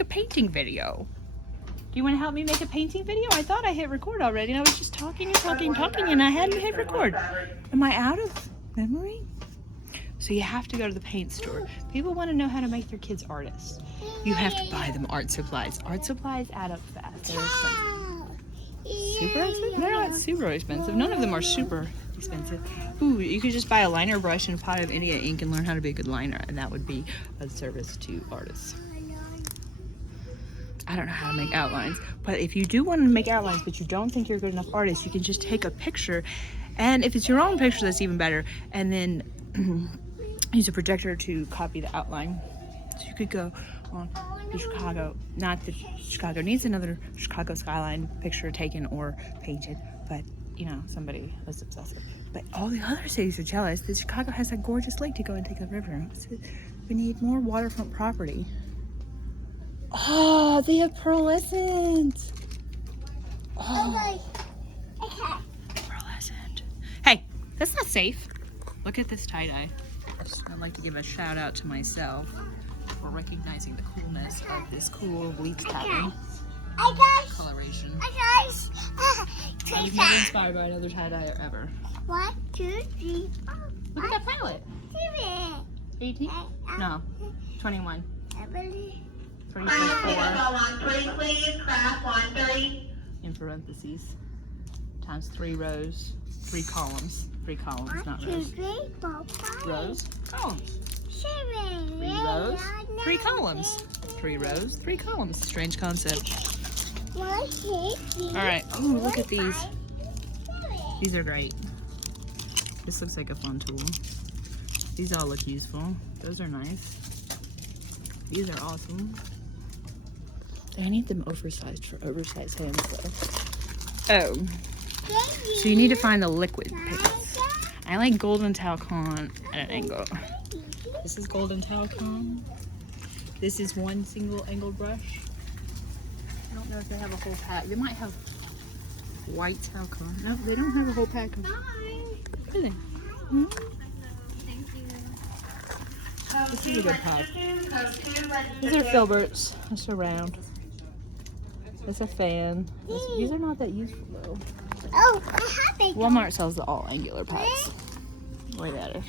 a painting video. Do you want to help me make a painting video? I thought I hit record already, and I was just talking and I hadn't hit record. Am I out of memory? So you have to go to the paint store. People want to know how to make their kids artists. You have to buy them art supplies. Art supplies add up fast. They're expensive. Super expensive? They're not super expensive. None of them are super expensive. Ooh, you could just buy a liner brush and a pot of India ink and learn how to be a good liner, and that would be a service to artists. I don't know how to make outlines, but if you do want to make outlines but you don't think you're a good enough artist, you can just take a picture, and if it's your own picture, that's even better, and then use a projector to copy the outline. So you could go on the Chicago, not the Chicago needs another Chicago skyline picture taken or painted, but you know, somebody was obsessive. But all the other cities are jealous that Chicago has a gorgeous lake to go and take a river. So we need more waterfront property. Oh, they have pearlescent. Oh, pearlescent. Hey, that's not safe. Look at this tie-dye. I'd like to give a shout out to myself for recognizing the coolness of this cool bleach pattern. Coloration. I've never inspired by another tie-dye ever. 1, 2, 3, 4. Look at that palette. 18? No, 21. 3, 4, 3, craft 1, 3. in parentheses, times 3 rows, 3 columns. 3 columns, not rows. Rows, columns. 3 rows, 3 columns. 3 rows, 3 columns. Strange concept. All right. Oh, look at these. These are great. This looks like a fun tool. These all look useful. Those are nice. These are awesome. I need them oversized for oversized hands though. Oh. So you need to find the liquid paints. I like Golden Talcon at an angle. This is Golden Talcon. This is one single angle brush. I don't know if they have a whole pack. They might have white Talcon. No, they don't have a whole pack of. Really? Hmm? This is a good pack. These are filberts. That's a round. That's a fan. These are not that useful though. Oh, I have it. Walmart sells the all angular packs. Way better.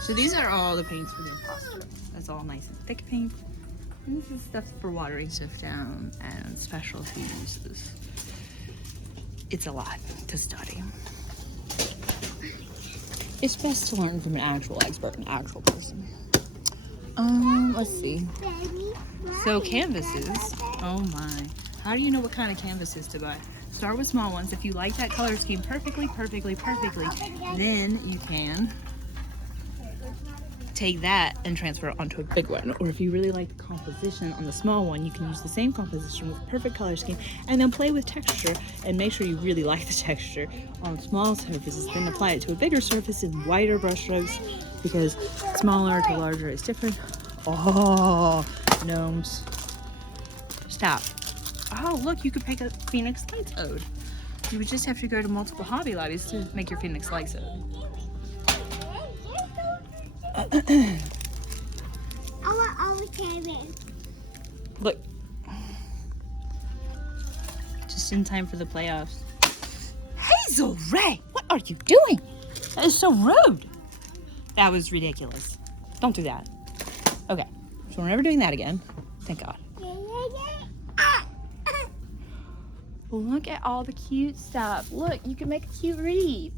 So these are all the paints for the imposter. That's all nice and thick paint. And this is stuff for watering stuff down and specialty uses. It's a lot to study. It's best to learn from an actual expert, an actual person. Let's see. So canvases. Oh my. How do you know what kind of canvases to buy? Start with small ones. If you like that color scheme perfectly, then you can take that and transfer it onto a big one. Or if you really like the composition on the small one, you can use the same composition with perfect color scheme and then play with texture and make sure you really like the texture on small surfaces, then apply it to a bigger surface in wider brush strokes, because smaller to larger is different. Oh, gnomes. Stop. Oh, look, you could make a Phoenix Lights ode. You would just have to go to multiple Hobby Lobbies to make your Phoenix Lights ode. I want all the carrots. Look. Just in time for the playoffs. Hazel Ray, what are you doing? That is so rude. That was ridiculous. Don't do that. Okay, so we're never doing that again. Thank God. Look at all the cute stuff. Look, you can make a cute wreath.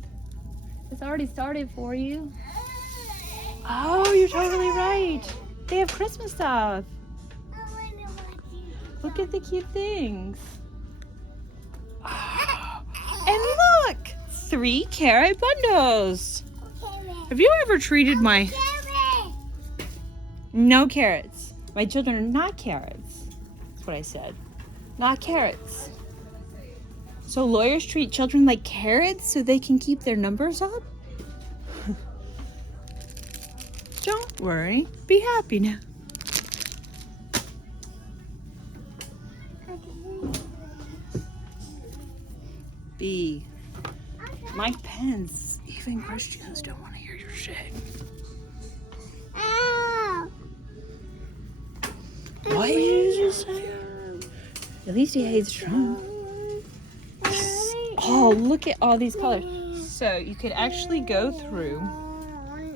It's already started for you. Oh, you're totally right. They have Christmas stuff. Look at the cute things. Oh, and look, 3 carrot bundles. Have you ever treated my... No carrots. My children are not carrots. That's what I said. Not carrots. So lawyers treat children like carrots so they can keep their numbers up? Don't worry. Be happy now. B. Mike Pence. Even Christians don't want to hear your shit. Ow! At least he hates Trump. Oh, look at all these colors. So you could actually go through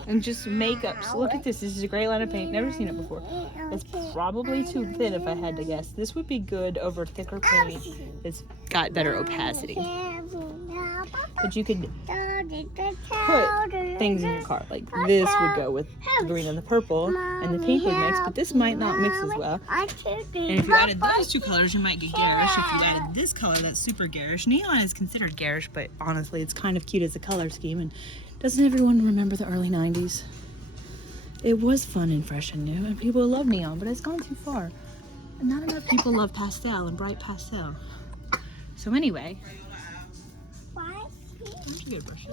and just make up. So look at this. This is a great line of paint. Never seen it before. It's probably too thin if I had to guess. This would be good over thicker paint. It's got better opacity. But you could put things in your car. Like this would go with the green and the purple, and the pink would mix, but this might not mix as well. And if you added those two colors, you might get garish. If you added this color, that's super garish. Neon is considered garish, but honestly, it's kind of cute as a color scheme. And doesn't everyone remember the early 90s? It was fun and fresh and new, and people love neon, but it's gone too far. And not enough people love pastel and bright pastel. So anyway, that's a good brush.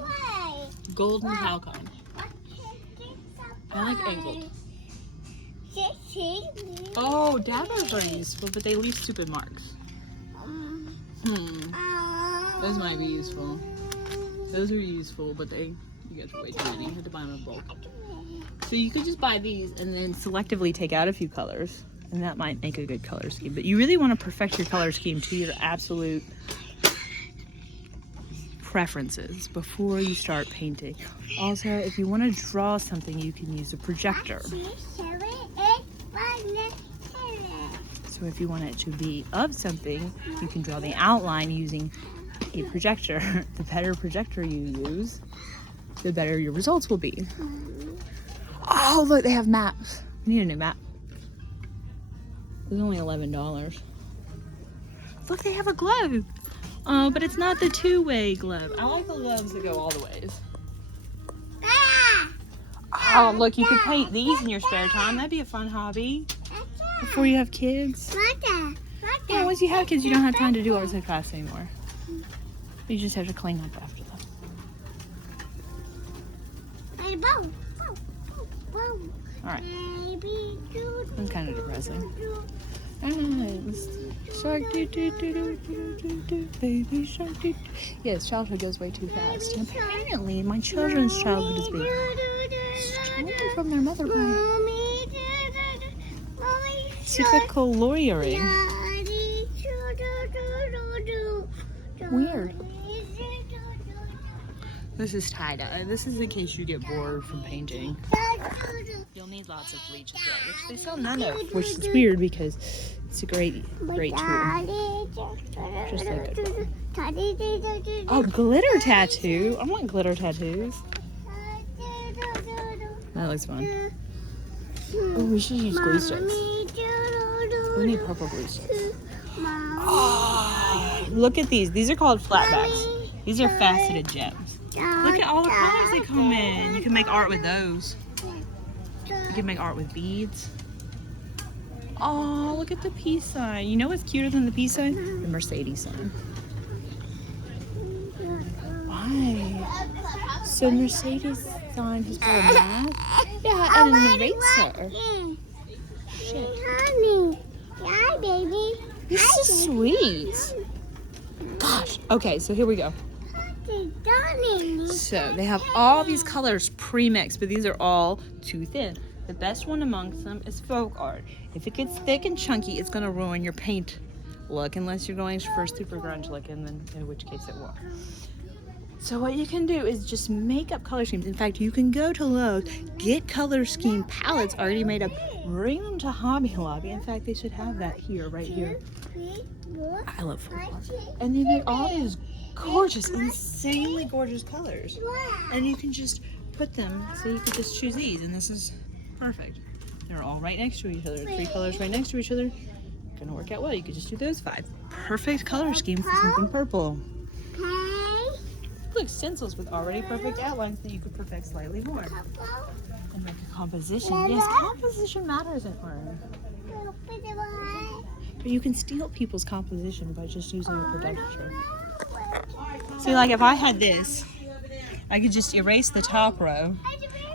Golden talcum. I like angled. Oh, dabbers are useful, but they leave stupid marks. Those might be useful. Those are useful, but you guys are way too many. You have to buy them in bulk. So you could just buy these and then selectively take out a few colors, and that might make a good color scheme. But you really want to perfect your color scheme to your absolute preferences before you start painting. Also, if you want to draw something, you can use a projector. So if you want it to be of something, you can draw the outline using a projector. The better projector you use, the better your results will be. Oh, look, they have maps. I need a new map. It's only $11. Look, they have a glove. Oh, but it's not the two-way glove. I like the gloves that go all the ways. Oh, look, you could paint these in your spare time. That'd be a fun hobby before you have kids. Yeah, once you have kids, you don't have time to do arts and crafts anymore. You just have to clean up after them. All right. That's kind of depressing. Shark do do do do do do, baby shark do. Yes, childhood goes way too fast. And apparently, my children's childhood is being stolen from their mother by typical lawyering. Weird. This is tie-dye. This is in case you get bored from painting. You'll need lots of bleach as well, which they sell none of, which is weird because it's a great tool. Just like a good one. Oh, glitter tattoo. I want glitter tattoos. That looks fun. Oh, we should use glue sticks. We need purple glue sticks. Oh, look at these. These are called flatbacks. These are faceted gems. Look at all the colors they come in. You can make art with those. You can make art with beads. Oh, look at the peace sign. You know what's cuter than the peace sign? The Mercedes sign. Why? So Mercedes sign has got a map? Yeah, and an eraser. Shit. Hi, baby. This is sweet. Gosh. Okay, so here we go. So they have all these colors pre-mixed, but these are all too thin. The best one amongst them is folk art. If it gets thick and chunky, it's gonna ruin your paint look, unless you're going for super grunge look, and then in which case it won't. So what you can do is just make up color schemes. In fact, you can go to Lowe's, get color scheme palettes already made up, bring them to Hobby Lobby. In fact, they should have that here, right here. I love folk art. And they make all these gorgeous, insanely gorgeous colors. And you can just put them, so you could just choose these, and this is perfect. They're all right next to each other. 3 colors right next to each other. Gonna work out well. You could just do those 5. Perfect color scheme for something purple. Look, stencils with already perfect outlines that you could perfect slightly more. And make a composition. Yes, composition matters in art. But you can steal people's composition by just using a projector. See, like if I had this, I could just erase the top row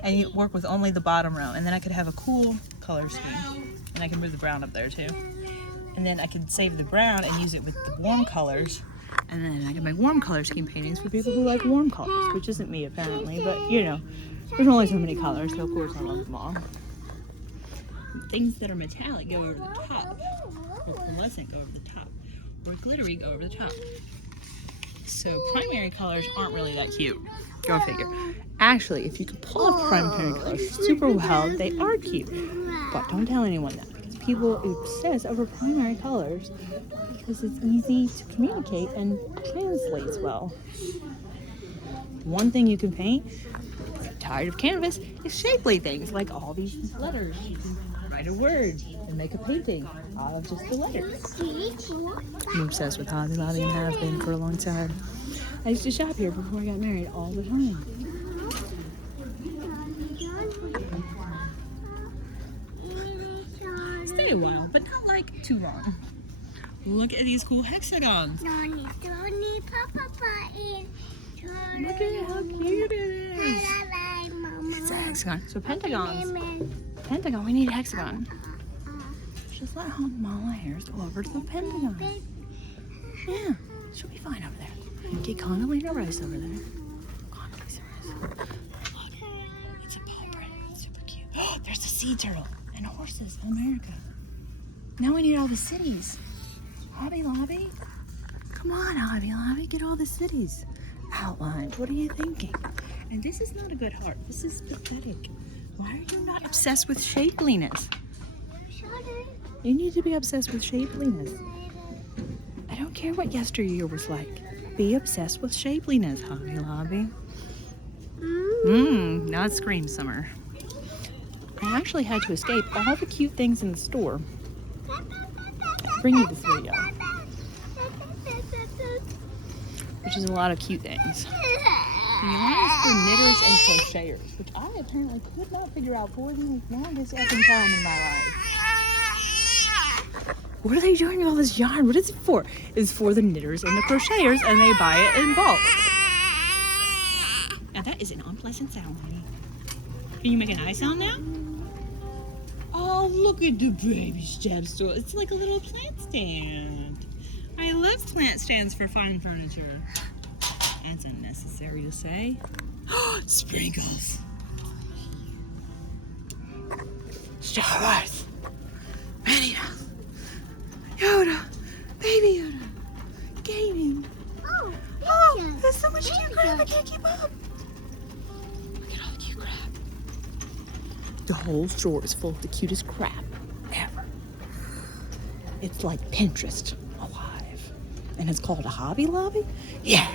and work with only the bottom row, and then I could have a cool color scheme. And I can move the brown up there too. And then I could save the brown and use it with the warm colors, and then I can make warm color scheme paintings for people who like warm colors, which isn't me apparently, but you know, there's only so many colors, so of course I love them all. Things that are metallic go over the top. Fluorescent go over the top. or glittery go over the top. So primary colors aren't really that cute. Go figure. Actually, if you can pull off primary colors super well, they are cute. But don't tell anyone that, because people obsess over primary colors because it's easy to communicate and translates well. One thing you can paint, if you're tired of canvas, is shapely things like all these letters. You can write a word and make a painting out of just the letters. I'm obsessed with Hobby Lobby and have been for a long time. I used to shop here before I got married all the time. Stay a while, but not like too long. Look at these cool hexagons. Look at how cute it is. It's a hexagon. So pentagons. Pentagon, we need a hexagon. Just let Mama Harris go over to the pentagon. Yeah, she'll be fine over there. Get Condoleezza Rice over there. Condoleezza Rice. Look, it's a paw print. It's super cute. Oh, there's a sea turtle and horses in America. Now we need all the cities. Hobby Lobby? Come on, Hobby Lobby, get all the cities outlined. What are you thinking? And this is not a good heart. This is pathetic. Why are you not obsessed with shapeliness? You need to be obsessed with shapeliness. I don't care what yesteryear was like. Be obsessed with shapeliness, Hobby Lobby. Now it's Scream Summer. I actually had to escape all the cute things in the store. Bring you this video. Which is a lot of cute things. And you want is for knitters and crocheters, which I apparently could not figure out for the longest effing time in my life. What are they doing with all this yarn? What is it for? It's for the knitters and the crocheters, and they buy it in bulk. Now that is an unpleasant sound, honey. Can you make an eye sound now? Oh, look at the baby step stool. It's like a little plant stand. I love plant stands for fine furniture. That's unnecessary to say. Sprinkles. Star Wars. Minnie Mouse. Yoda. Baby Yoda. Gaming. Oh, there's so much cute crap. I can't keep up. Look at all the cute crap. The whole store is full of the cutest crap ever. It's like Pinterest alive. And it's called a Hobby Lobby? Yeah.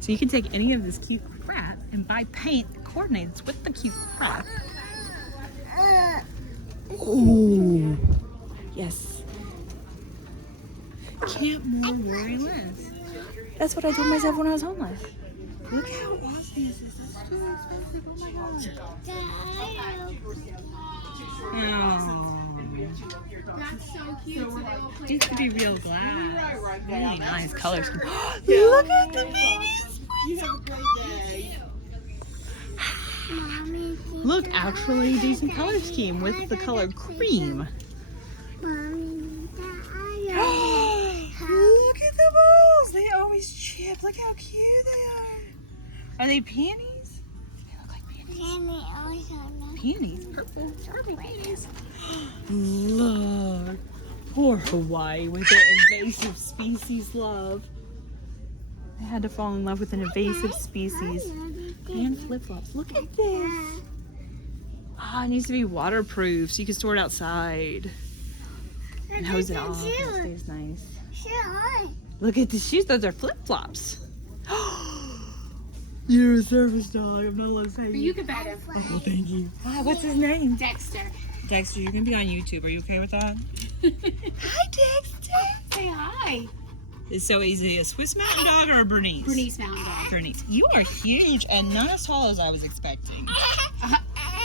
So you can take any of this cute crap and buy paint that coordinates with the cute crap. Ooh. Yes. Can't more, worry less. That's what I told myself when I was homeless. Look how awesome this is. This is so expensive. Oh my gosh. Oh. That's so cute. These could be real glass. Really nice colors. Look at the babies. You have a great day. Look, actually decent color scheme with the color cream. Look at the balls. They always chip. Look how cute they are. Are they peonies? They look like peonies. Peonies? Purple peonies. Look. Poor Hawaii with their invasive species love. I had to fall in love with an invasive species. And flip-flops. Look at this. Ah, it needs to be waterproof so you can store it outside. And hose it off. It stays nice. Look at the shoes. Those are flip-flops. You're a service dog. I'm not allowed to say You can bet him. Oh, thank you. What's his name? Dexter. Dexter, you're going to be on YouTube. Are you okay with that? Hi, Dexter. Say hi. So is he a Swiss Mountain Dog or a Bernese? Bernese Mountain Dog. Bernice. You are huge and not as tall as I was expecting.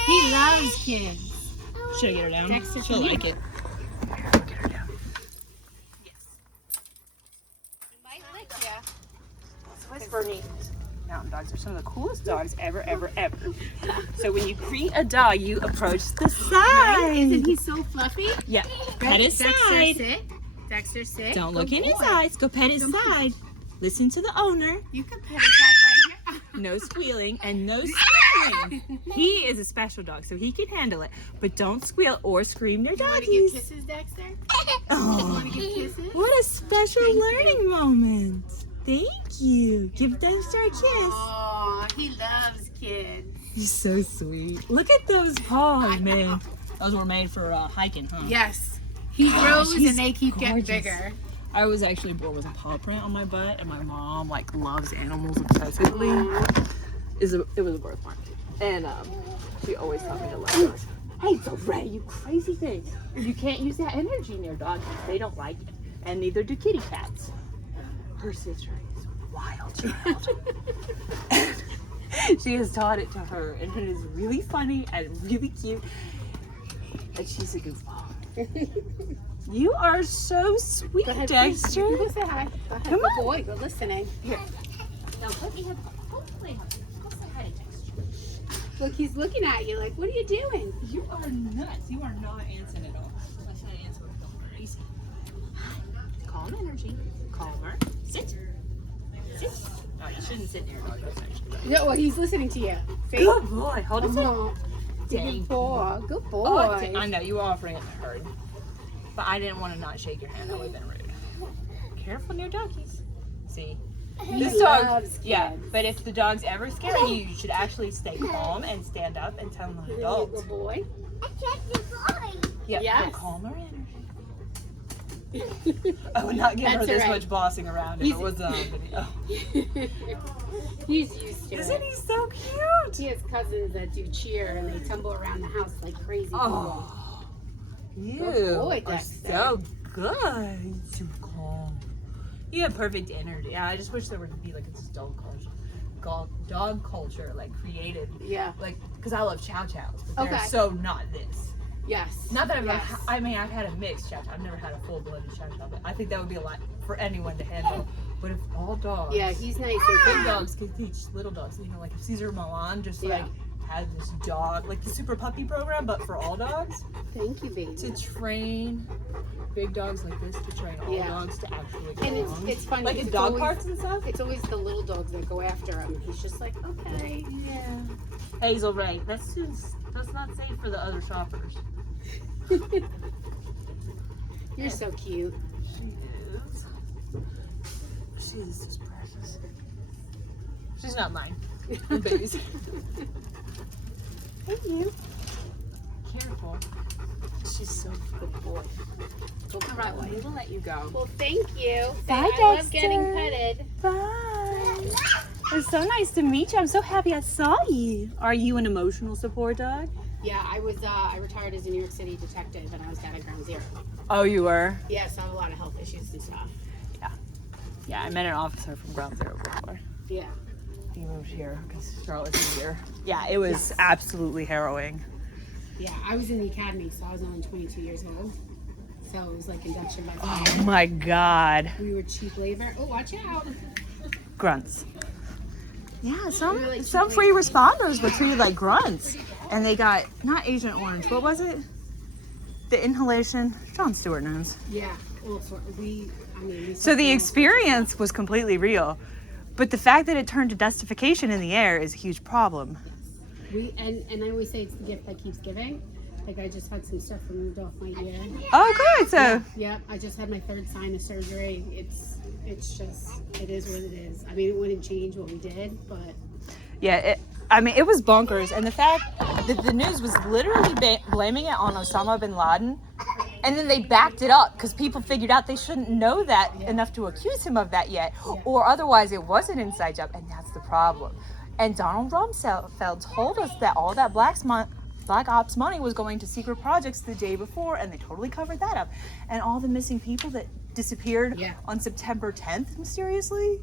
He loves kids. Should I get her down? Dexter, She'll can you- like it. Get her down. Yes. He might lick ya. Swiss Bernese Mountain Dogs are some of the coolest dogs ever. So when you greet a dog, you approach the side. Isn't he so fluffy? Yeah. Pet his Dexter, side. sit. Dexter, sit. Don't look Good in his boy. eyes. Go pet his side. Listen to the owner. You can pet his head right here. No squealing and no squealing. fine. He is a special dog, so he can handle it. But don't squeal or scream near You want to doggies. give kisses, Dexter? You Oh, want to give kisses? what a special learning moment. Thank you. Give Dexter a kiss. Oh, he loves kids. He's so sweet. Look at those paws, man. Those were made for hiking, huh? Yes. He grows she's and they keep getting gorgeous. bigger. I was actually born with a paw print on my butt, and my mom like loves animals obsessively. It was a birthmark, and she always taught me to love dogs. Hey, so Ray, you crazy thing! You can't use that energy near dogs; they don't like it, and neither do kitty cats. Her sister is a wild child. She has taught it to her, and it is really funny and really cute. And she's a goofball. You are so sweet, Go ahead, Dexter. You go say hi. Go ahead. Come Good on. boy. Go listening. Here. Now let me have. Go play. Go say hi to Dexter. Look, he's looking at you like, what are you doing? You are nuts. You are not answering at all. I said answer with the crazy. Calm energy. Calmer. Sit. Sit. Oh, you shouldn't sit near a dog. That's actually right. No, well, he's listening to you. See? Good boy. Hold it. Oh, Dang. good boy. Good boy. Oh, I know you were offering it to her, but I didn't want to not shake your hand. That would have been rude. Careful near doggies. See, He this dog. loves Yeah, kids. but if the dog's ever scaring you, you should actually stay calm and stand up and tell the Really adult. good boy. I can't be boy. Yeah, Yes. but calmer energy. I would not give her That's this all right. much bossing around if He's- it was a video. He's used to Isn't it. he so cute? He has cousins that do cheer and they tumble around the house like crazy. Oh, you Good boy, are Dexter. so good. So calm. You have perfect energy. Yeah, I just wish there would be like this dog culture, like created, Yeah. like because I love chow chows, but they're Okay. so not this. Yes. Not that Yes. I've had a mixed chow chow. I've never had a full blooded chow chow, but I think that would be a lot for anyone to handle. But if all dogs, Yeah, he's nice. big dogs can teach little dogs. You know, like if Caesar Milan just like Yeah. had this dog, like the Super Puppy program, but for all dogs Thank you, baby. to train big dogs like this to train all Yeah. dogs to actually get And along. it's funny. Like because in it's dog always- parks and stuff. It's always the little dogs that go after him. He's just like, okay. Yeah. Hazel Ray, that's not safe for the other shoppers. You're so cute. She is. She is just precious. She's not mine. The baby's. Thank you. Careful. She's so good boy. Go the right way. We will let you go. Well, thank you. Bye, I love Dexter. getting petted. Bye. It's so nice to meet you. I'm so happy I saw you. Are you an emotional support dog? Yeah, I retired as a New York City detective and I was down at Ground Zero. Oh, you were? Yeah, so I have a lot of health issues and stuff. Yeah, I met an officer from Ground Zero before. Yeah. He moved here because Charlotte was here. Yeah, it was Yes. absolutely harrowing. Yeah, I was in the academy, so I was only 22 years old. So it was like induction by Oh fire. my God. We were cheap labor. Oh, watch out. Grunts. Yeah, We were like some cheap free labor. responders were treated like grunts. And they got, not Agent Orange, what was it? The inhalation. Jon Stewart knows. Yeah. Well, we So the experience was completely real. But the fact that it turned to dustification in the air is a huge problem. And I always say it's the gift that keeps giving. Like I just had some stuff removed off my ear. Oh, good. So, Yeah, I just had my third sinus surgery. It's just, it is what it is. I mean, it wouldn't change what we did, but yeah, it was bonkers. And the fact that the news was literally blaming it on Osama bin Laden. And then they backed it up because people figured out they shouldn't know that enough to accuse him of that yet. Or otherwise it was an inside job. And that's the problem. And Donald Rumsfeld told us that all that Black Ops money was going to secret projects the day before, and they totally covered that up. And all the missing people that disappeared on September 10th mysteriously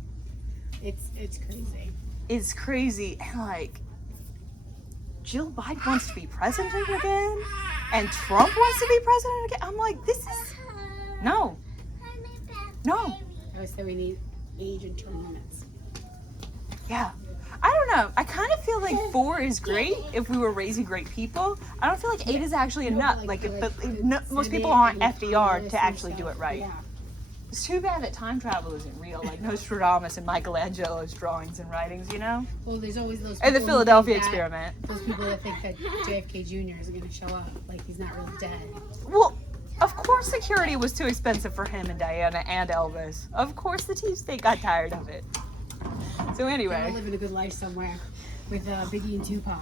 it's crazy. is crazy. And like, Jill Biden wants to be president again, and Trump wants to be president again. I'm like, this is no. No. I always say we need age and term limits. Yeah. I don't know. I kind of feel like 4 is great if we were raising great people. I don't feel like 8 is actually enough. Like, most people aren't FDR to actually do it right. Yeah. It's too bad that time travel isn't real, like Nostradamus and Michelangelo's drawings and writings, you know? Well, there's always those And the people who Philadelphia think that- experiment. Those people that think that JFK Jr. is going to show up, like he's not really dead. Well, of course security was too expensive for him and Diana and Elvis. Of course the Deep State got tired of it. So They're anyway. living a good life somewhere with Biggie and Tupac.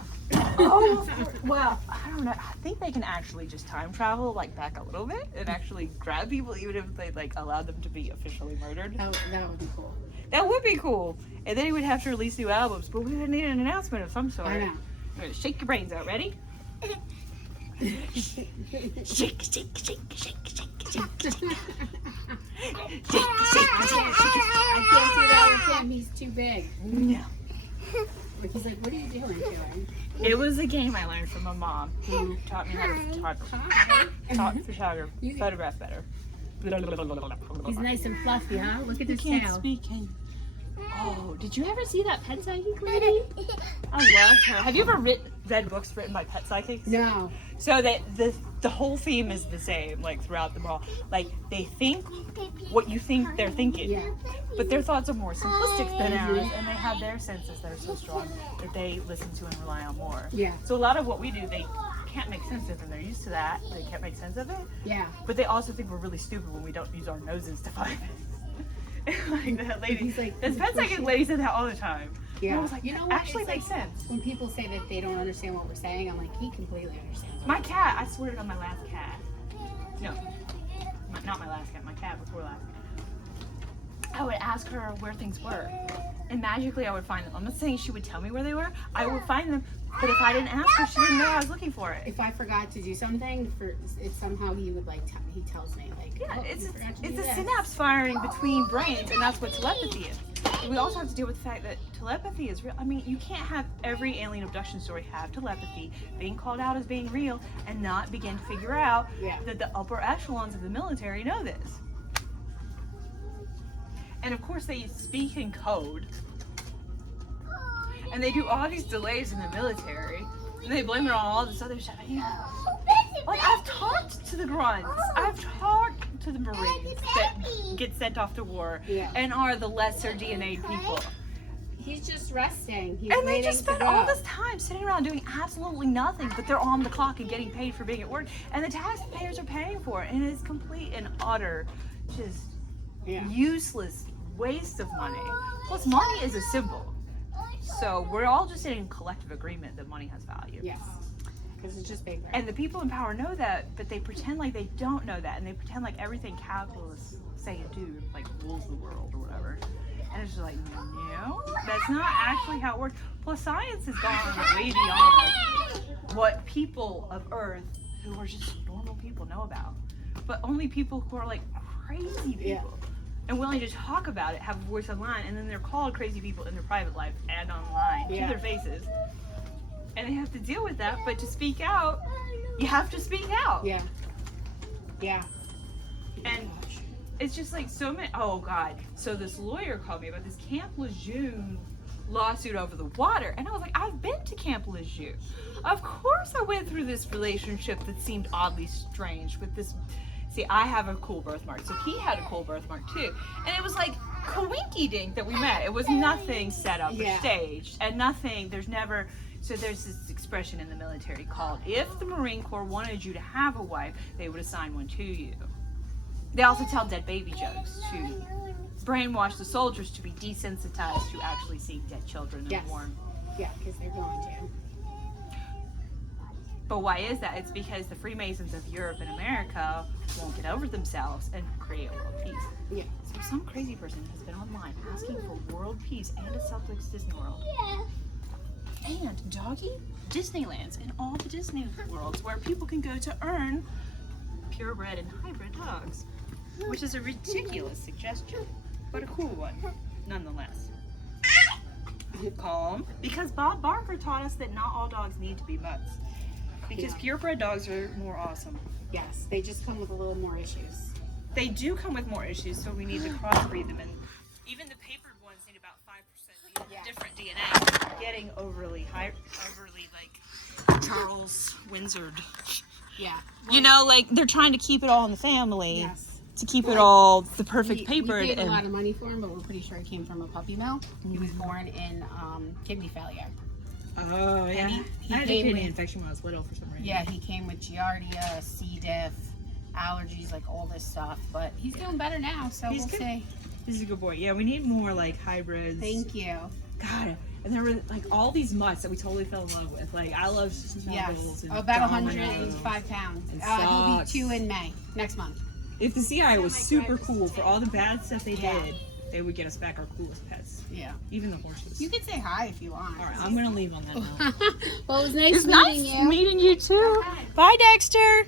Oh, well, I don't know. I think they can actually just time travel, like back a little bit, and actually grab people, even if they like allowed them to be officially murdered. That would be cool. That would be cool. And then he would have to release new albums, but we would need an announcement of some sort. I know. I'm gonna shake your brains out. Ready? Shake, shake, shake, shake, shake, shake, shake, shake. I can't do that with him. He's too big. No. Like, he's like, what are you doing, Joey? It was a game I learned from my mom, who taught me how to photograph better. He's nice and fluffy, huh? Look at You his can't tail. speak. Oh, did you ever see that pet psychic lady? I love her. Have you ever read books written by pet psychics? No. So that the whole theme is the same, like throughout them all. Like they think what you think they're thinking, Yeah. but their thoughts are more simplistic than ours, and they have their senses that are so strong that they listen to and rely on more. Yeah. So a lot of what we do, they can't make sense of, and they're used to that. They can't make sense of it, Yeah. but they also think we're really stupid when we don't use our noses to find it. Like that lady, He's like, this pet psychic lady said that all the time. And Yeah. I was like, You know that what? actually It's makes like- sense. When people say that they don't understand what we're saying, I'm like, he completely understands. My cat, I swear on my last cat. No, not my last cat, my cat before last. I would ask her where things were, and magically I would find them. I'm not saying she would tell me where they were. I would find them, but if I didn't ask her, she didn't know I was looking for it. If I forgot to do something, it somehow he would like he tells me like, Yeah, oh, it's you forgot to a do this. synapse firing between brains, and that's what telepathy is. We also have to deal with the fact that telepathy is real. I mean, you can't have every alien abduction story have telepathy, being called out as being real, and not begin to figure out Yeah. that the upper echelons of the military know this. And of course, they speak in code, and they do all these delays in the military, and they blame it on all this other stuff. You know, like I've talked to the grunts, I've talked to the Marines that get sent off to war Yeah. and are the lesser DNA people. He's just resting. He's And they waiting just to spend go. all this time sitting around doing absolutely nothing, but they're on the clock and getting paid for being at work, and the taxpayers are paying for it, and it's complete and utter, just Yeah. useless waste of money. Plus, money is a symbol, so we're all just in collective agreement that money has value. Yes. Because it's just paper. And the people in power know that, but they pretend like they don't know that, and they pretend like everything capitalists say and do like rules the world or whatever. And it's just like, no, that's not actually how it works. Plus, science has gone way beyond what people of Earth, who are just normal people, know about. But only people who are like crazy people Yeah. and willing to talk about it have a voice online, and then they're called crazy people in their private life and online Yeah. to their faces. And they have to deal with that, but to speak out, you have to speak out. Yeah. Yeah. And it's just like so many. Oh God! So this lawyer called me about this Camp Lejeune lawsuit over the water, and I was like, I've been to Camp Lejeune. Of course, I went through this relationship that seemed oddly strange with this. See, I have a cool birthmark, so he had a cool birthmark too, and it was like coinky dink that we met. It was nothing set up or Yeah. staged, and nothing. There's never. So there's this expression in the military called, if the Marine Corps wanted you to have a wife, they would assign one to you. They also tell dead baby jokes to brainwash the soldiers to be desensitized to actually seeing dead children in Yes. warm. Yeah, because they're going to. But why is that? It's because the Freemasons of Europe and America won't get over themselves and create world peace. Yeah. So some crazy person has been online asking for world peace and a Celtics Disney World. And doggy Disneylands and all the Disney worlds where people can go to earn purebred and hybrid dogs, which is a ridiculous suggestion, but a cool one nonetheless. Calm, because Bob Barker taught us that not all dogs need to be mutts, because Yeah. purebred dogs are more awesome. Yes. They just come with a little more issues. They do come with more issues, so we need to crossbreed them, and even the papered ones need about 5% Yeah. different DNA. Getting overly like Charles Windsor. Yeah. You know, like they're trying to keep it all in the family. Yes. to keep it all the perfect paper. We paid a and lot of money for him, but we're pretty sure he came from a puppy mill. He was born in kidney failure. oh yeah, he I had a came kidney with- infection when I was little for some reason. Yeah, he came with Giardia, C. diff, allergies, like all this stuff. But he's doing better now, so He's we'll good. see. This is a good boy. Yeah, we need more like hybrids. Thank you. God, and there were like all these mutts that we totally fell in love with. Like I love Yes, Snuggles and about Domino. 105 pounds. And He'll be socks. 2 in May, next month. If the CI was super cool for all the bad stuff they Yeah. did, they would get us back our coolest pets. Yeah. Even the horses. You can say hi if you want. All right, I'm gonna leave on that note. Well, it was nice It's meeting nice you. meeting you too. Bye, Dexter.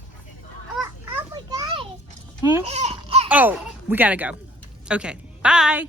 Oh my god. Hmm? Oh, we gotta go. Okay, bye.